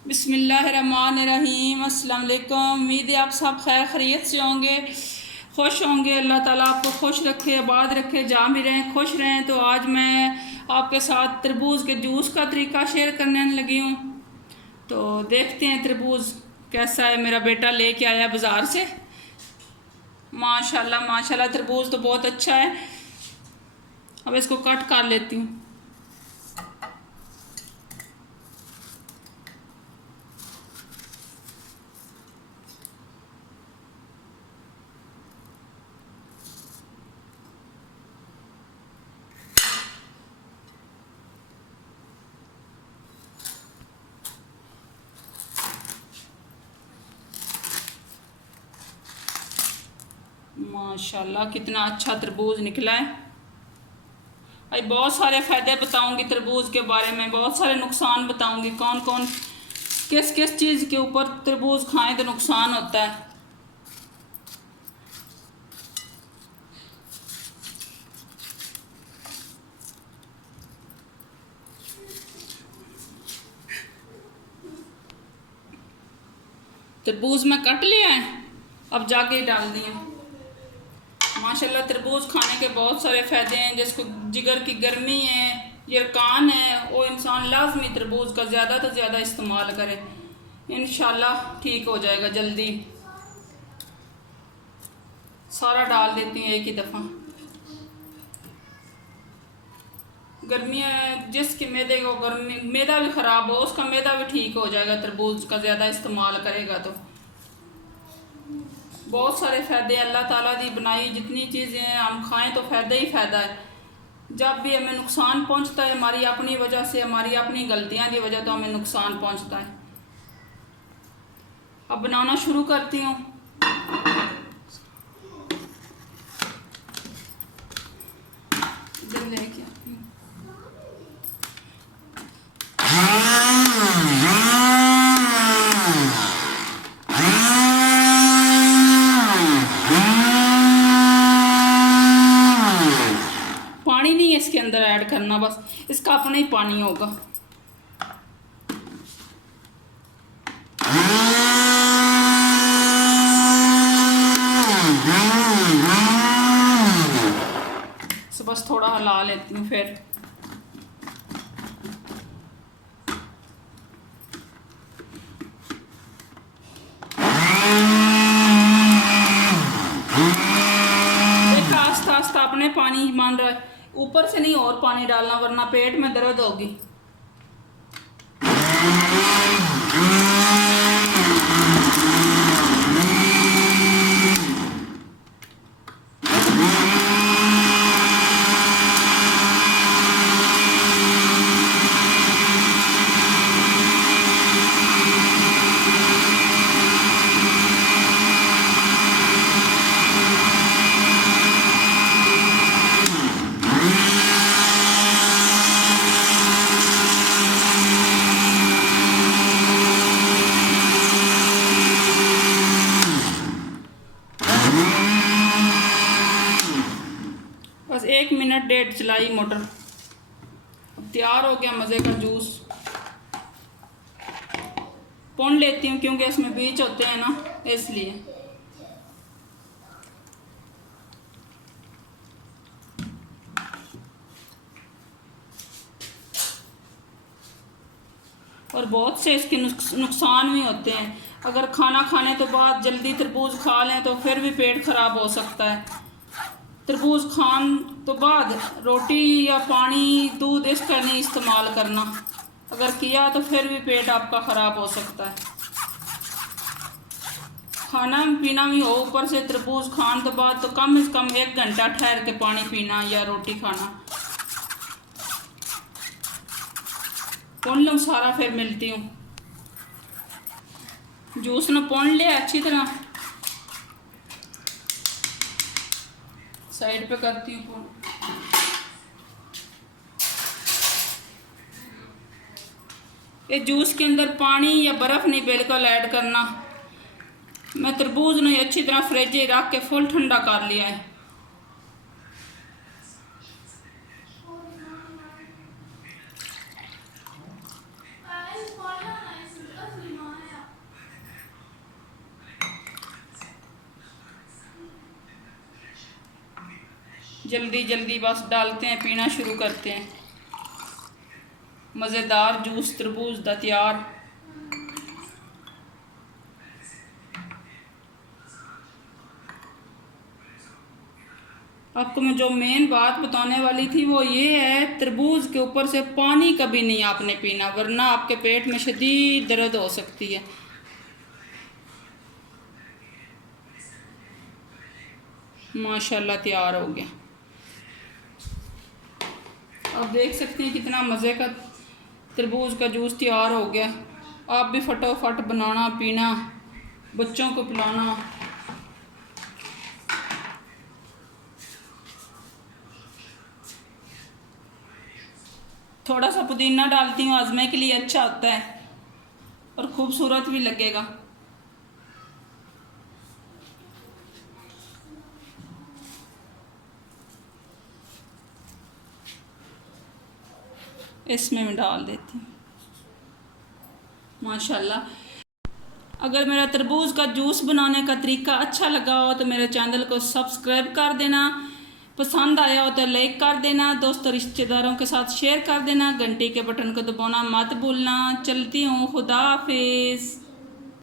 बिस्मिल्लाहिर्रहमानिर्रहीम। अस्सलाम वालेकुम। उम्मीद है आप सब खैर खैरियत से होंगे, खुश होंगे। अल्लाह ताला आपको खुश रखे, आबाद रखे, जहाँ भी रहें खुश रहें। तो आज मैं आपके साथ तरबूज के जूस का तरीका शेयर करने लगी हूँ। तो देखते हैं तरबूज कैसा है। मेरा बेटा लेके आया बाज़ार से। माशाल्लाह माशाल्लाह तरबूज तो बहुत अच्छा है। अब इसको कट कर लेती हूँ। माशाल्लाह कितना अच्छा तरबूज निकला है। भाई बहुत सारे फ़ायदे बताऊंगी तरबूज के बारे में, बहुत सारे नुकसान बताऊंगी। कौन कौन किस किस चीज़ के ऊपर तरबूज खाएं तो नुकसान होता है। तरबूज में कट लिया है, अब जाके डाल दिए। माशाल्लाह तरबूज खाने के बहुत सारे फ़ायदे हैं। जिसको जिगर की गर्मी है, यरकान है, वो इंसान लाजमी तरबूज का ज़्यादा से ज़्यादा इस्तेमाल करे। इंशाल्लाह ठीक हो जाएगा जल्दी। सारा डाल देती हूँ एक ही दफ़ा। गर्मियाँ जिसके मैदे को गर्मी मैदा भी ख़राब हो उसका मैदा भी ठीक हो जाएगा तरबूज का ज़्यादा इस्तेमाल करेगा तो। बहुत सारे फ़ायदे अल्लाह ताला की बनाई जितनी चीज़ें हैं हम खाएं तो फ़ायदा ही फ़ायदा है। जब भी हमें नुकसान पहुंचता है हमारी अपनी वजह से, हमारी अपनी गलतियां की वजह तो हमें नुकसान पहुंचता है। अब बनाना शुरू करती हूँ। इधर लेके आती हूँ। पानी नहीं है इसके अंदर ऐड करना, बस इसका अपना ही पानी होगा। तो बस थोड़ा हिला लेती हूँ फिर। देखा आस्ता आस्ता अपने पानी मान रहा है, ऊपर से नहीं और पानी डालना वरना पेट में दर्द होगी। बस 1 मिनट डेढ़ चलाई मोटर। अब तैयार हो गया मज़े का जूस। पौन लेती हूँ क्योंकि इसमें बीज होते हैं ना, इसलिए। और बहुत से इसके नुकसान भी होते हैं। अगर खाना खाने के बाद जल्दी तरबूज खा लें तो फिर भी पेट ख़राब हो सकता है। तरबूज खान तो बाद रोटी या पानी दूध इसका नहीं इस्तेमाल करना। अगर किया तो फिर भी पेट आपका ख़राब हो सकता है। खाना पीना भी हो ऊपर से तरबूज खान के बाद तो कम से कम 1 घंटा ठहर के पानी पीना या रोटी खाना। पौन लूँ सारा फिर मिलती हूँ। जूस ने पौन लिया अच्छी तरह, साइड पे करती हूँ पौन। ये जूस के अंदर पानी या बर्फ़ नहीं बिल्कुल ऐड करना। मैं तरबूज ने अच्छी तरह फ्रिज में रख के फुल ठंडा कर लिया है। जल्दी जल्दी बस डालते हैं, पीना शुरू करते हैं। मज़ेदार जूस तरबूज दा तैयार। आपको मैं जो मेन बात बताने वाली थी वो ये है, तरबूज के ऊपर से पानी कभी नहीं आपने पीना, वरना आपके पेट में शदीद दर्द हो सकती है। माशाल्लाह तैयार हो गया। आप देख सकते हैं कितना मज़े का तरबूज का जूस तैयार हो गया। आप भी फटाफट बनाना, पीना, बच्चों को पिलाना। थोड़ा सा पुदीना डालती हूँ, आजमे के लिए अच्छा होता है और खूबसूरत भी लगेगा। इसमें मैं डाल देती हूँ। माशाल्लाह। अगर मेरा तरबूज का जूस बनाने का तरीका अच्छा लगा हो तो मेरे चैनल को सब्सक्राइब कर देना, पसंद आया हो तो लाइक कर देना, दोस्तों रिश्तेदारों के साथ शेयर कर देना, घंटी के बटन को दबाना मत भूलना। चलती हूँ, खुदा हाफिज़।